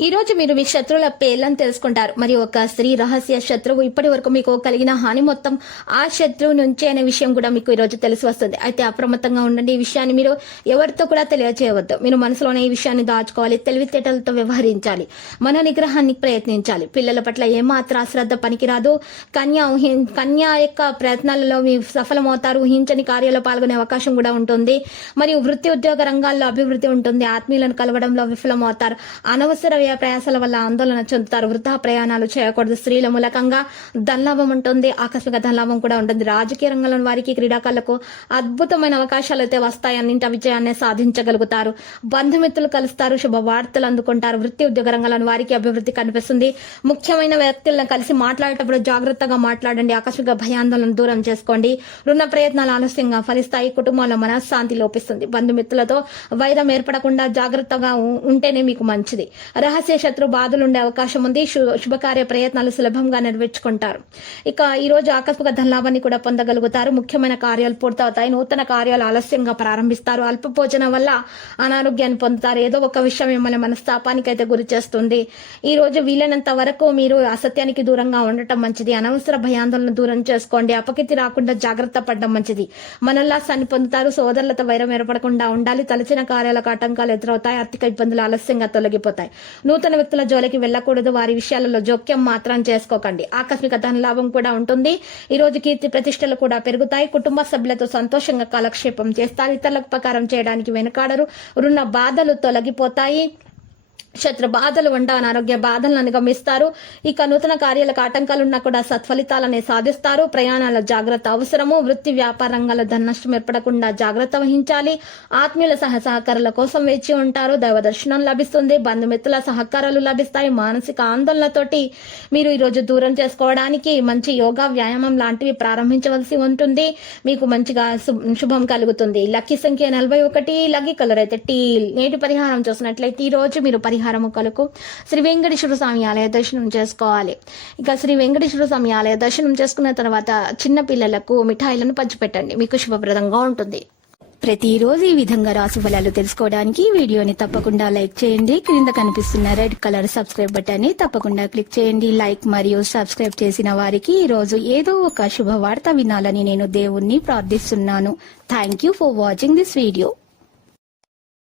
ఈ రోజు మీరు మీ శత్రువుల పేర్లను తెలుసుకుంటారు. మరి ఒక స్త్రీ రహస్య శత్రువు ఇప్పటి వరకు మీకు కలిగిన హాని మొత్తం ఆ శత్రువు నుంచే అనే విషయం కూడా మీకు ఈ రోజు తెలిసి వస్తుంది అయితే అప్రమత్తంగా ఉండండి. ఈ విషయాన్ని మీరు ఎవరితో కూడా తెలియజేయవద్దు మీరు మనసులోనే ఈ విషయాన్ని దాచుకోవాలి. తెలివితేటలతో వ్యవహరించాలి. మన నిగ్రహాన్ని ప్రయత్నించాలి. పిల్లల పట్ల ఏమాత్ర అశ్రద్ధ పనికిరాదు. కన్యా కన్యా యొక్క ప్రయత్నాలలో మీరు సఫలమవుతారు. ఊహించని కార్యాలలో పాల్గొనే అవకాశం కూడా ఉంటుంది. మరియు వృత్తి ఉద్యోగ రంగాల్లో అభివృద్ధి ఉంటుంది. ఆత్మీయులను కలవడంలో విఫలమవుతారు. అనవసర వ్యయ ప్రయాసాల వల్ల ఆందోళన చెందుతారు. వృధా ప్రయాణాలు చేయకూడదు. స్త్రీల మూలకంగా ధనలాభం ఉంటుంది. ఆకస్మిక ధనలాభం కూడా ఉంటుంది. రాజకీయ రంగంలోని వారికి క్రీడాకారులకు అద్భుతమైన అవకాశాలు అయితే వస్తాయి. అన్నింటి విజయాన్ని సాధించగలుగుతారు. బంధుమిత్రులు కలుస్తారు. శుభ వార్తలు అందుకుంటారు. వృత్తి ఉద్యోగ రంగంలోని వారికి అభివృద్ధి కనిపిస్తుంది. ముఖ్యమైన వ్యక్తులను కలిసి మాట్లాడేటప్పుడు జాగ్రత్తగా మాట్లాడండి. ఆకస్మిక భయాందోళన దూరం చేసుకోండి. రుణ ప్రయత్నాలు ఆలస్యంగా ఫలిస్తాయి. కుటుంబంలో మనశ్శాంతి లోపిస్తుంది. బంధుమిత్రులతో వైరం ఏర్పడకుండా జాగ్రత్తగా ఉంటేనే మీకు మంచిది. రహస్య శత్రు బాధలు ఉండే అవకాశం ఉంది. శుభకార్య ప్రయత్నాలు సులభంగా నెరవేర్చుకుంటారు. ఇక ఈ రోజు ఆకస్మిక ధనలాభాన్ని కూడా పొందగలుగుతారు. ముఖ్యమైన కార్యాలు పూర్తవుతాయి. నూతన కార్యాలు ఆలస్యంగా ప్రారంభిస్తారు. అల్ప భోజనం వల్ల అనారోగ్యాన్ని పొందుతారు. ఏదో ఒక విషయం మిమ్మల్ని మనస్తాపానికి అయితే గురి చేస్తుంది. ఈ రోజు వీలైనంత వరకు మీరు అసత్యానికి దూరంగా ఉండటం మంచిది. అనవసర భయాందోళన దూరం చేసుకోండి. అపకీర్తి రాకుండా జాగ్రత్త పడడం మంచిది. మనల్లాసాన్ని పొందుతారు. సోదరులతో వైరం ఏర్పడకుండా ఉండాలి. తలచిన కార్యాలకు ఆటంకాలు ఎదురవుతాయి. ఆర్థిక ఇబ్బందులు ఆలస్యంగా తొలగిపోతాయి. నూతన వ్యక్తుల జోలికి వెళ్ళకూడదు. వారి విషయాలలో జోక్యం మాత్రం చేసుకోకండి. ఆకస్మిక ధనలాభం కూడా ఉంటుంది. ఈ రోజు కీర్తి ప్రతిష్టలు కూడా పెరుగుతాయి. కుటుంబ సభ్యులతో సంతోషంగా కాలక్షేపం చేస్తారు. ఇతరులకు ఉపకారం చేయడానికి వెనుకాడరు. రుణ బాధలు తొలగిపోతాయి. శత్రు బాధలు వంట అనారోగ్య బాధలను అనుగమిస్తారు. ఇక నూతన కార్యాలకు ఆటంకాలు ఉన్నా కూడా సత్ఫలితాలనే సాధిస్తారు. ప్రయాణాల జాగ్రత్త అవసరము. వృత్తి వ్యాపార రంగాల ధన నష్టం ఏర్పడకుండా జాగ్రత్త వహించాలి. ఆత్మీయుల సహ సహకారాల కోసం వేచి ఉంటారు. దైవ దర్శనం లభిస్తుంది. బంధుమిత్రుల సహకారాలు లభిస్తాయి. మానసిక ఆందోళనతోటి మీరు ఈరోజు దూరం చేసుకోవడానికి మంచి యోగా వ్యాయామం లాంటివి ప్రారంభించవలసి ఉంటుంది. మీకు మంచిగా శుభం కలుగుతుంది. లక్కీ సంఖ్య నలభై ఒకటి లక్కీ కలర్ అయితే టీ నేటి పరిహారం చూసినట్లయితే ఈ రోజు మీరు పరిహారం కొరకు శ్రీ వెంకటేశ్వర స్వామి ఆలయ దర్శనం చేసుకోవాలి. ఇక శ్రీ వెంకటేశ్వర స్వామి ఆలయ దర్శనం చేసుకున్న తర్వాత చిన్న పిల్లలకు మిఠాయిలను పంచిపెట్టండి. మీకు శుభప్రదంగా ఉంటుంది. ప్రతిరోజు ఈ విధంగా రాశి ఫలాలు తెలుసుకోవడానికి వీడియోని తప్పకుండా లైక్ చేయండి. క్రింద కనిపిస్తున్న రెడ్ కలర్ సబ్స్క్రైబ్ బటన్ని తప్పకుండా క్లిక్ చేయండి. లైక్ మరియు సబ్స్క్రైబ్ చేసిన వారికి ఈ రోజు ఏదో ఒక శుభవార్త వినాలని నేను దేవుణ్ణి ప్రార్థిస్తున్నాను. Thank you for watching this video